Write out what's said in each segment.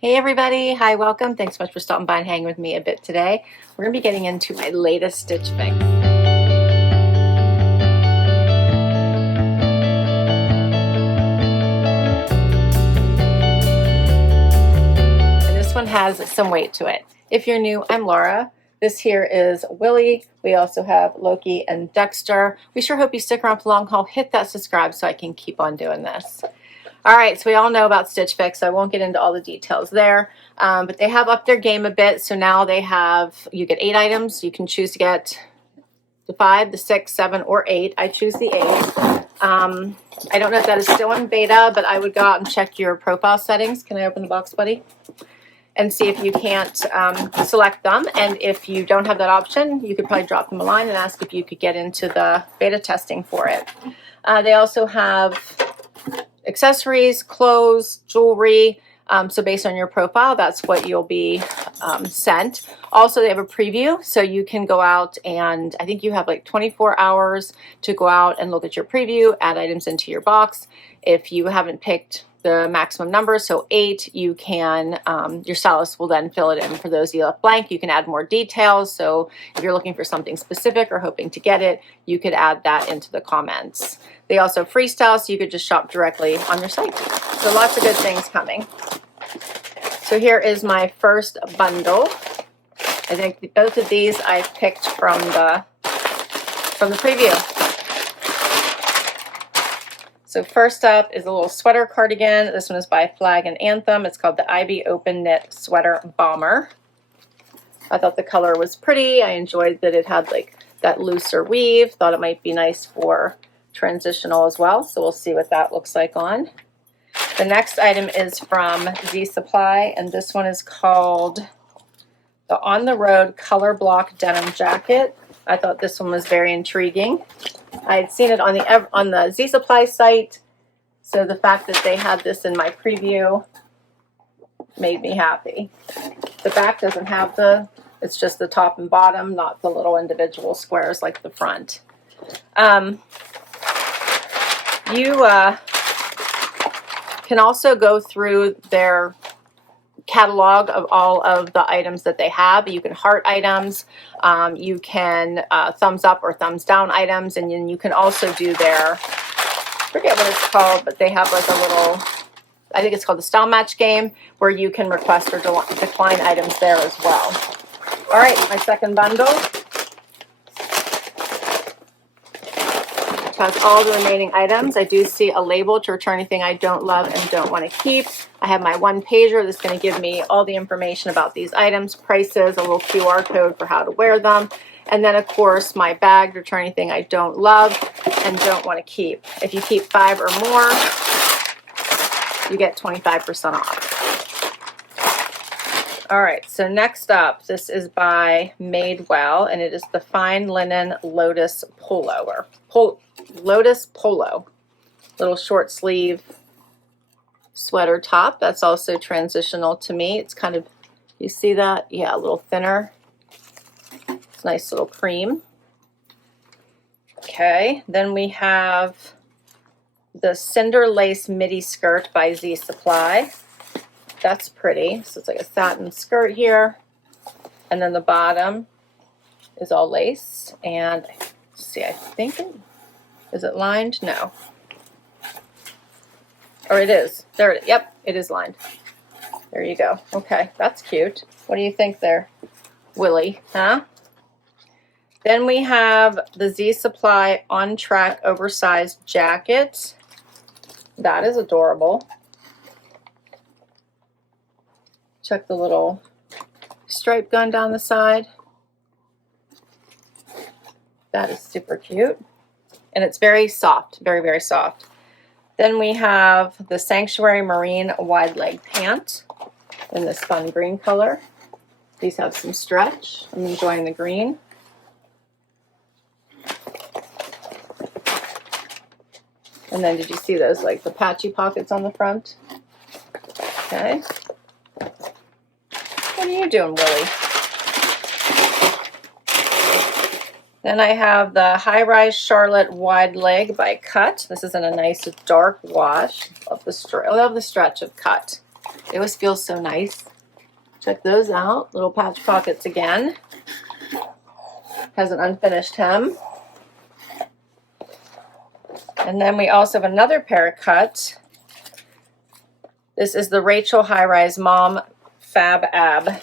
Hey everybody, hi, welcome. Thanks so much for stopping by and hanging with me a bit today. We're going to be getting into my latest stitch fix. And this one has some weight to it. If you're new, I'm Laura. This here is Willie. We also have Loki and Dexter. We sure hope you stick around for the long haul. Hit that subscribe so I can keep on doing this. All right, so we all know about Stitch Fix, so I won't get into all the details there, but they have upped their game a bit. So now they have, you get 8 items. You can choose to get the 5, the 6, 7, or 8. I choose the 8. I don't know if that is still in beta, but I would go out and check your profile settings. Can I open the box, buddy? And see if you can't select them. And if you don't have that option, you could probably drop them a line and ask if you could get into the beta testing for it. They also have accessories, clothes, jewelry. So based on your profile, that's what you'll be sent. Also, they have a preview, so you can go out and I think you have like 24 hours to go out and look at your preview, add items into your box. If you haven't picked the maximum number, so 8, you can, your stylist will then fill it in. For those you left blank, you can add more details. So if you're looking for something specific or hoping to get it, you could add that into the comments. They also freestyle, so you could just shop directly on their site. So lots of good things coming. So here is my first bundle. I think both of these I picked from the preview. So first up is a little sweater cardigan. This one is by Flag and Anthem. It's called the Ivy Open Knit Sweater Bomber. I thought the color was pretty. I enjoyed that it had like that looser weave. Thought it might be nice for transitional as well. So we'll see what that looks like on. The next item is from Z Supply, and this one is called the On the Road Color Block Denim Jacket. I thought this one was very intriguing. I had seen it on the Z Supply site, so the fact that they had this in my preview made me happy. The back doesn't have it's just the top and bottom, not the little individual squares like the front. You can also go through their catalog of all of the items that they have. You can heart items, you can thumbs up or thumbs down items, and then you can also do their, I forget what it's called, but they have like a little, I think it's called the Style Match game, where you can request or decline items there as well. All right, my second bundle has all the remaining items. I do see a label to return anything I don't love and don't want to keep. I have my one pager that's going to give me all the information about these items, prices, a little QR code for how to wear them, and then of course my bag to return anything I don't love and don't want to keep. If you keep 5 or more, you get 25% off. All right, so next up, this is by Madewell, and it is the Fine Linen Lotus Polo, or Lotus Polo. Little short sleeve sweater top. That's also transitional to me. It's kind of, you see that? Yeah, a little thinner. It's a nice little cream. Okay, then we have the Cinder Lace Midi Skirt by Z Supply. That's pretty. So it's like a satin skirt here. And then the bottom is all lace. And see, I think is it lined? No. Or it is. There it is. Yep, it is lined. There you go. Okay, that's cute. What do you think there, Willie? Huh? Then we have the Z Supply On Track Oversized Jacket. That is adorable. Check the little stripe gun down the side. That is super cute. And it's very soft, very, very soft. Then we have the Sanctuary Marine Wide Leg Pant in this fun green color. These have some stretch. I'm enjoying the green. And then did you see those, like the patchy pockets on the front? Okay. What are you doing, Willie? Then I have the High Rise Charlotte Wide Leg by Cut. This is in a nice dark wash. Love the stretch of Cut. They always feel so nice. Check those out. Little patch pockets again. Has an unfinished hem. And then we also have another pair of cuts. This is the Rachael High Rise Mom Fab Ab.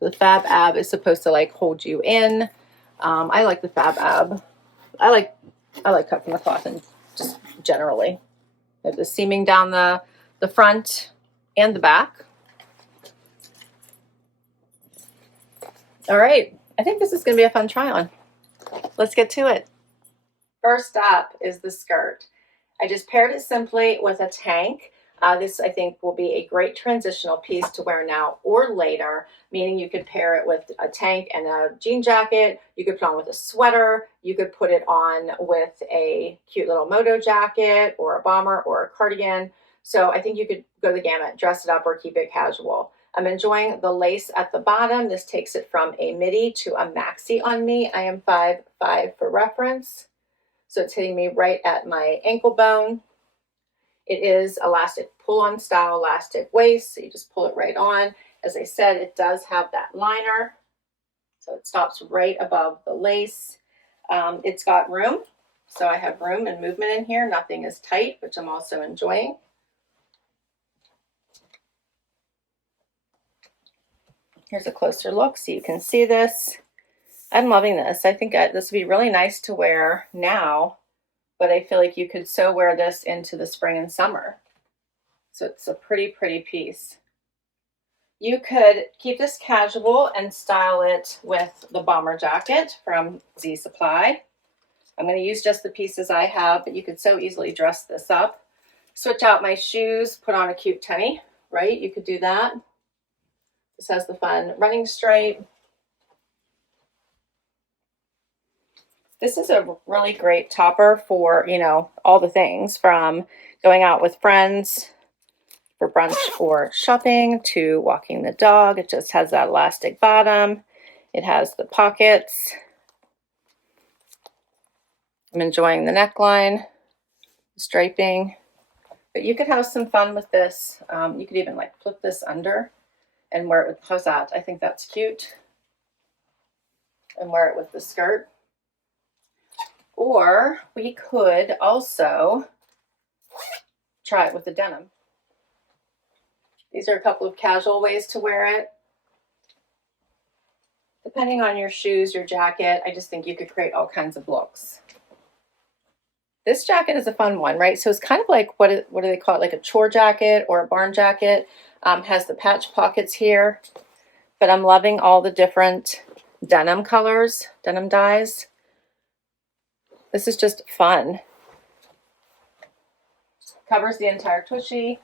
The Fab Ab is supposed to like hold you in. I like the Fab Ab. I like cut from the cloth and just generally. There's the seaming down the front and the back. All right, I think this is going to be a fun try on. Let's get to it. First up is the skirt. I just paired it simply with a tank. This, I think, will be a great transitional piece to wear now or later, meaning you could pair it with a tank and a jean jacket. You could put on with a sweater. You could put it on with a cute little moto jacket or a bomber or a cardigan. So I think you could go the gamut, dress it up or keep it casual. I'm enjoying the lace at the bottom. This takes it from a midi to a maxi on me. I am 5'5" for reference. So it's hitting me right at my ankle bone. It is elastic pull-on style elastic waist, so you just pull it right on. As I said, it does have that liner, so it stops right above the lace. It's got room, so I have room and movement in here. Nothing is tight, which I'm also enjoying. Here's a closer look so you can see this. I'm loving this. I think this would be really nice to wear now, but I feel like you could so wear this into the spring and summer. So it's a pretty, pretty piece. You could keep this casual and style it with the bomber jacket from Z Supply. I'm going to use just the pieces I have, but you could so easily dress this up. Switch out my shoes, put on a cute tenny, right? You could do that. This has the fun running stripe. This is a really great topper for, you know, all the things from going out with friends for brunch or shopping to walking the dog. It just has that elastic bottom. It has the pockets. I'm enjoying the neckline, the striping, but you could have some fun with this. You could even like flip this under and wear it with, how's that? I think that's cute. And wear it with the skirt. Or we could also try it with the denim. These are a couple of casual ways to wear it. Depending on your shoes, your jacket, I just think you could create all kinds of looks. This jacket is a fun one, right? So it's kind of like, what do they call it? Like a chore jacket or a barn jacket. Has the patch pockets here, but I'm loving all the different denim colors, denim dyes. This is just fun. Covers the entire tushy.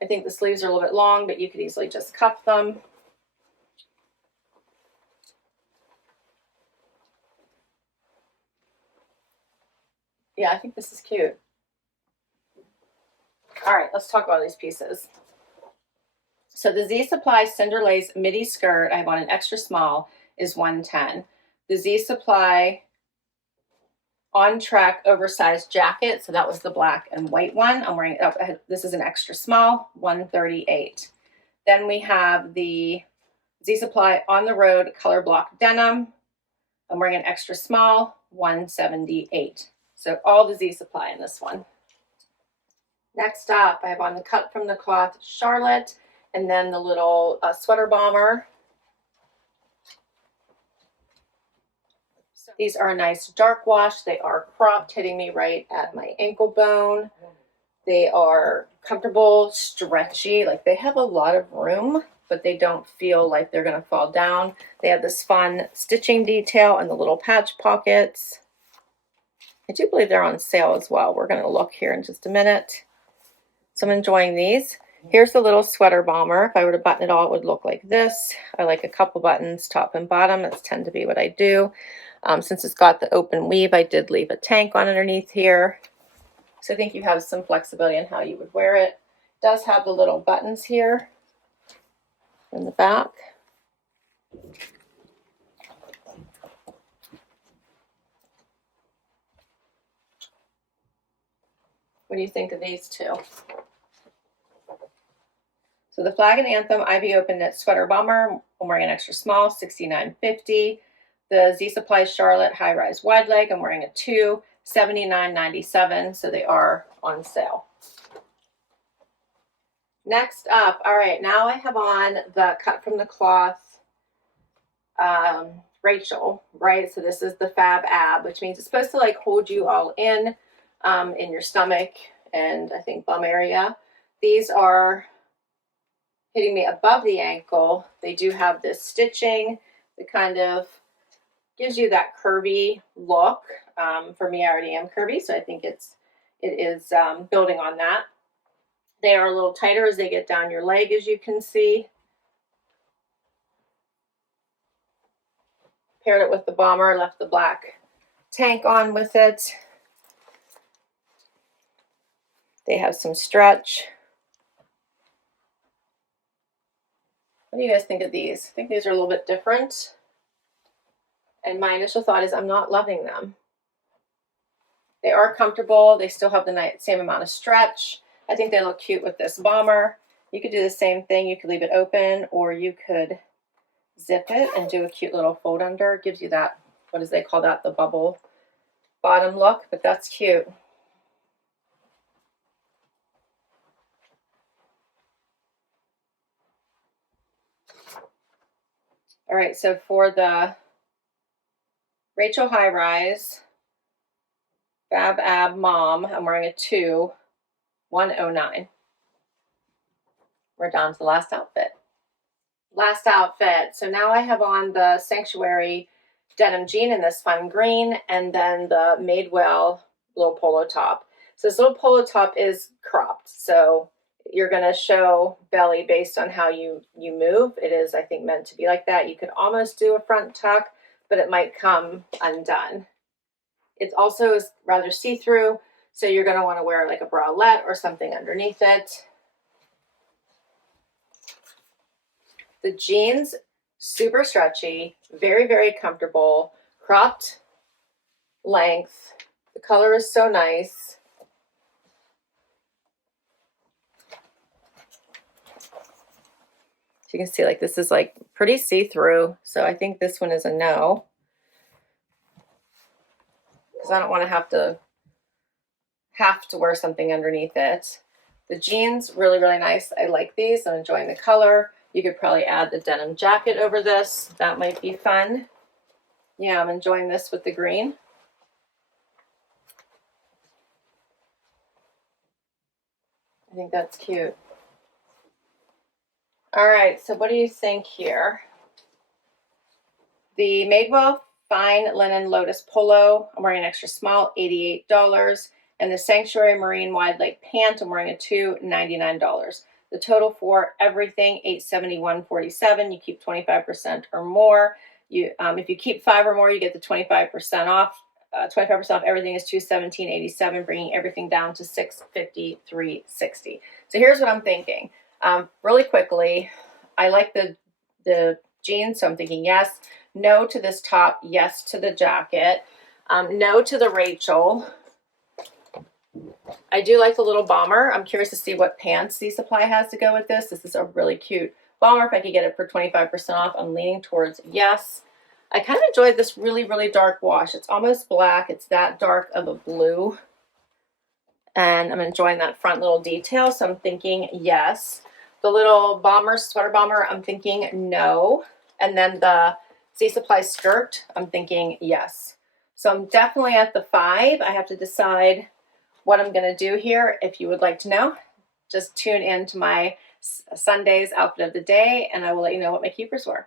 I think the sleeves are a little bit long, but you could easily just cuff them. Yeah, I think this is cute. All right, let's talk about these pieces. So the Z Supply Cinder Lace midi skirt I have on an extra small is 110. The Z Supply On Track Oversized jacket, so that was the black and white one. I'm wearing, this is an extra small, 138. Then we have the Z Supply On the Road Color Block Denim. I'm wearing an extra small, 178. So all the Z Supply in this one. Next up, I have on the Cut from the Cloth Charlotte, and then the little sweater bomber. These are a nice dark wash. They are cropped, hitting me right at my ankle bone. They are comfortable, stretchy, like they have a lot of room, but they don't feel like they're going to fall down. They have this fun stitching detail and the little patch pockets. I do believe they're on sale as well. We're going to look here in just a minute. So I'm enjoying these. Here's the little sweater bomber. If I were to button it all, it would look like this. I like a couple buttons, top and bottom. That's tend to be what I do. Since it's got the open weave, I did leave a tank on underneath here. So I think you have some flexibility in how you would wear it. It does have the little buttons here in the back. What do you think of these two? So the Flag and Anthem Ivy Open Knit Sweater Bomber, I'm wearing an extra small, $69.50. The Z Supply Charlotte High Rise Wide Leg, I'm wearing a 2, $79.97. So they are on sale. Next up, all right, now I have on the Cut from the Cloth Rachael, right? So this is the Fab Ab, which means it's supposed to like hold you all in your stomach and I think bum area. These are hitting me above the ankle. They do have this stitching that kind of gives you that curvy look. For me, I already am curvy, so I think it is building on that. They are a little tighter as they get down your leg, as you can see. Paired it with the bomber, left the black tank on with it. They have some stretch. What do you guys think of these? I think these are a little bit different. And my initial thought is I'm not loving them. They are comfortable. They still have the same amount of stretch. I think they look cute with this bomber. You could do the same thing. You could leave it open, or you could zip it and do a cute little fold under. It gives you that, what do they call that, the bubble bottom look, but that's cute. All right, so for the Rachael High Rise Fab Ab Mom, I'm wearing a 2, $109. We're down to the last outfit. Last outfit. So now I have on the Sanctuary denim jean in this fun green, and then the Madewell little polo top. So this little polo top is cropped, so you're going to show belly based on how you move. It is, I think, meant to be like that. You could almost do a front tuck, but it might come undone. It also is rather see-through, so you're going to want to wear like a bralette or something underneath it. The jeans, super stretchy, very, very comfortable, cropped length. The color is so nice. So you can see like this is like pretty see-through. So I think this one is a no, because I don't want to have to wear something underneath it. The jeans, really, really nice. I like these. I'm enjoying the color. You could probably add the denim jacket over this. That might be fun. Yeah, I'm enjoying this with the green. I think that's cute. All right, so what do you think here? The Madewell Fine Linen Lotus Polo, I'm wearing an extra small, $88. And the Sanctuary Marine Wide Leg Pant, I'm wearing a 2, $99. The total for everything, $871.47. You keep 25% or more. If you keep 5 or more, you get the 25% off. 25% off everything is $217.87, bringing everything down to $653.60. So here's what I'm thinking. Really quickly, I like the jeans, so I'm thinking yes. No to this top, yes to the jacket. No to the Rachael. I do like the little bomber. I'm curious to see what pants Z Supply has to go with this. This is a really cute bomber. If I could get it for 25% off, I'm leaning towards yes. I kind of enjoyed this really, really dark wash. It's almost black. It's that dark of a blue. And I'm enjoying that front little detail, so I'm thinking yes. The little bomber, sweater bomber, I'm thinking no. And then the Z Supply skirt, I'm thinking yes. So I'm definitely at the 5. I have to decide what I'm going to do here. If you would like to know, just tune in to my Sunday's outfit of the day, and I will let you know what my keepers were.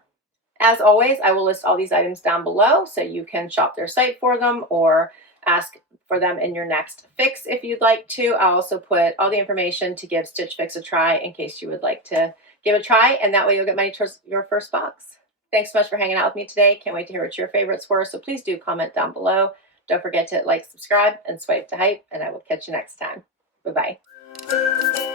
As always, I will list all these items down below so you can shop their site for them or ask for them in your next fix if you'd like to. I'll also put all the information to give Stitch Fix a try in case you would like to give it a try, and that way you'll get money towards your first box. Thanks so much for hanging out with me today. Can't wait to hear what your favorites were, so please do comment down below. Don't forget to like, subscribe, and swipe to hype, and I will catch you next time. Bye-bye.